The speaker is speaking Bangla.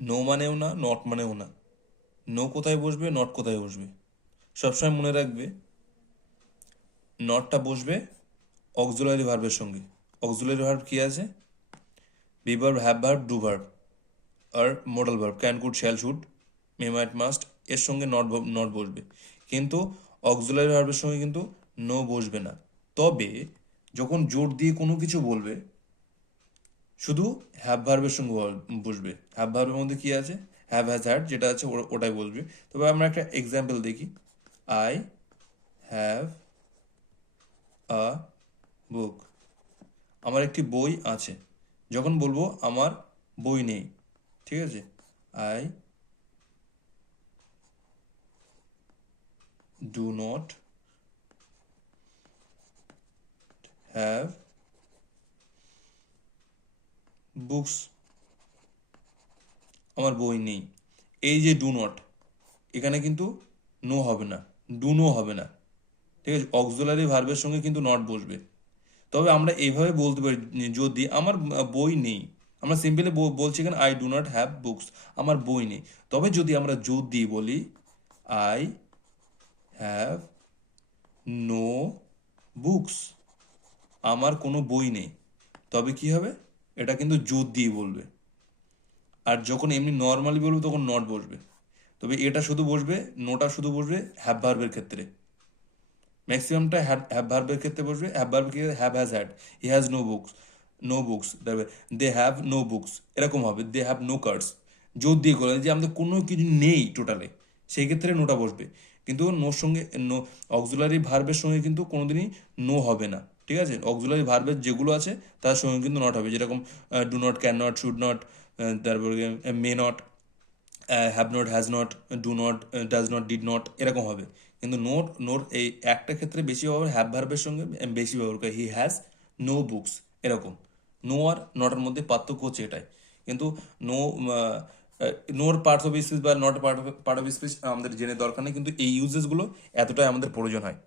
নো মানেও না, নট মানেও না। নো কোথায় বসবে, নট কোথায় বসবে, সবসময় মনে রাখবে নটটা বসবে অক্সিলারি ভার্বের সঙ্গে। অক্সিলারি ভার্ব কি আছে? Be verb, have verb, do verb আর modal verb can, could, shall, should, may, might, must এর সঙ্গে নট নট বসবে। কিন্তু অক্সিলারি ভার্বের সঙ্গে কিন্তু নো বসবে না। তবে যখন জোর দিয়ে কোনো কিছু বলবে শুধু হ্যাভ ভার্বের সঙ্গে বসবে। হ্যাভ ভার্বের মধ্যে কি আছে? হ্যাভ, হ্যাজ, হ্যাড যেটা আছে ওটাই বসবে। তবে আমরা একটা এক্সাম্পল দেখি। আই হ্যাভ আ বুক। আমার একটি বই আছে। যখন বলবো আমার বই নেই, ঠিক আছে, I do not have books. আমার বই নেই। এই যে ডু নট, এখানে কিন্তু নো হবে না, ডু নো হবে না, ঠিক আছে। অক্সিলারি ভার্বের সঙ্গে কিন্তু নট বসবে। তবে আমরা এইভাবে বলতে পারি, যদি আমার বই নেই, আমরা সিম্পলি বলছি এখানে I do not have books, আমার বই নেই। তবে যদি আমরা যদি বলি আই হ্যাভ নো বুকস, আমার কোনো বই নেই, তবে কি হবে? এটা কিন্তু যদি বলবে। আর যখন এমনি নর্মালি বলবো তখন নট বসবে। তবে এটা শুধু বসবে, নোটা শুধু বসবে হ্যাভ ভার্বের ক্ষেত্রে। ম্যাক্সিমামটা হ্যাভ ভার্বের ক্ষেত্রে বসবে। হ্যাভ ভার্ব কি? Have, has, had. He has no books, no books. তারপরে দে হ্যাভ নো বুকস, এরকম হবে। They have no cards. জোর দিয়ে করে যে আমাদের কোনো কিছু নেই টোটালে, সেই ক্ষেত্রে নোটা বসবে। কিন্তু নোর সঙ্গে নো, অক্সিলারি ভার্বের সঙ্গে কিন্তু কোনোদিনই নো হবে না, ঠিক আছে। অক্সিলারি ভার্বের যেগুলো আছে তার সঙ্গে কিন্তু নট হবে, যেরকম do not, can not, should not, তারপরে may not, have not, has not, do not, does not, did not, এরকম হবে। কিন্তু নোট নোট এই একটা ক্ষেত্রে বেশি ব্যবহার হ্যাভ ভার্বের সঙ্গে বেশি ব্যবহার করে, হি হ্যাজ নো বুকস, এরকম। নো আর নটের মধ্যে পার্থক্য হচ্ছে এটাই। কিন্তু নো, নোর পার্ট অফ স্পিচ বা নট পার্ট অফ স্পিচ আমাদের জেনে দরকার নেই, কিন্তু এই ইউজেসগুলো এতটাই আমাদের প্রয়োজন হয়।